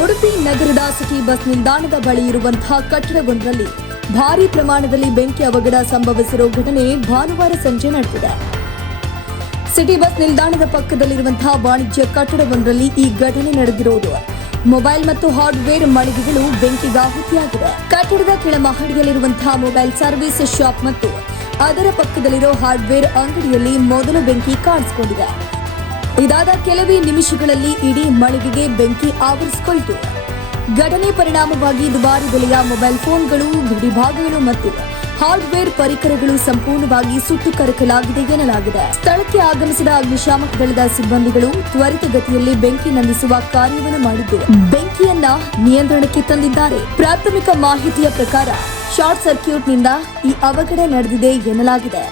ಉಡುಪಿ ನಗರದ city bus ನಿಲ್ದಾಣದ ಬಳಿ ಇರುವಂತಹ ಕಟ್ಟಡವೊಂದರಲ್ಲಿ ಭಾರೀ ಪ್ರಮಾಣದಲ್ಲಿ ಬೆಂಕಿ ಅವಘಡ ಸಂಭವಿಸಿರುವ ಘಟನೆ ಭಾನುವಾರ ಸಂಜೆ ನಡೆದಿದೆ. ಸಿಟಿ ಬಸ್ ನಿಲ್ದಾಣದ ಪಕ್ಕದಲ್ಲಿರುವಂತಹ ವಾಣಿಜ್ಯ ಕಟ್ಟಡವೊಂದರಲ್ಲಿ ಈ ಘಟನೆ ನಡೆದಿರುವುದು. ಮೊಬೈಲ್ ಮತ್ತು ಹಾರ್ಡ್ವೇರ್ ಮಳಿಗೆಗಳು ಬೆಂಕಿಗಾಹುತಿಯಾಗಿದೆ. ಕಟ್ಟಡದ ಕೆಳ ಮಹಡಿಯಲ್ಲಿರುವಂತಹ ಮೊಬೈಲ್ ಸರ್ವಿಸ್ ಶಾಪ್ ಮತ್ತು ಅದರ ಪಕ್ಕದಲ್ಲಿರೋ ಹಾರ್ಡ್ವೇರ್ ಅಂಗಡಿಯಲ್ಲಿ ಮೊದಲು ಬೆಂಕಿ ಕಾಣಿಸಿಕೊಂಡಿದೆ. ಇದಾದ ಕೆಲವೇ ನಿಮಿಷಗಳಲ್ಲಿ ಇಡೀ ಮಳಿಗೆಗೆ ಬೆಂಕಿ ಆವರಿಸಿಕೊಂಡಿತು. ಘಟನೆ ಪರಿಣಾಮವಾಗಿ ದುಬಾರಿ ಬೆಲೆಯ ಮೊಬೈಲ್ ಫೋನ್ಗಳು, ಬಿಡಿಭಾಗಗಳು ಮತ್ತು ಹಾರ್ಡ್ವೇರ್ ಪರಿಕರಗಳು ಸಂಪೂರ್ಣವಾಗಿ ಸುಟ್ಟು ಕರಕಲಾಗಿದೆ ಎನ್ನಲಾಗಿದೆ. ಸ್ಥಳಕ್ಕೆ ಆಗಮಿಸಿದ ಅಗ್ನಿಶಾಮಕ ದಳದ ಸಿಬ್ಬಂದಿಗಳು ತ್ವರಿತಗತಿಯಲ್ಲಿ ಬೆಂಕಿ ನಂದಿಸುವ ಕಾರ್ಯವನ್ನು ಮಾಡಿದ್ದು ಬೆಂಕಿಯನ್ನ ನಿಯಂತ್ರಣಕ್ಕೆ ತಂದಿದ್ದಾರೆ. ಪ್ರಾಥಮಿಕ ಮಾಹಿತಿಯ ಪ್ರಕಾರ ಶಾರ್ಟ್ ಸರ್ಕ್ಯೂಟ್ನಿಂದ ಈ ಅವಘಡ ನಡೆದಿದೆ ಎನ್ನಲಾಗಿದೆ.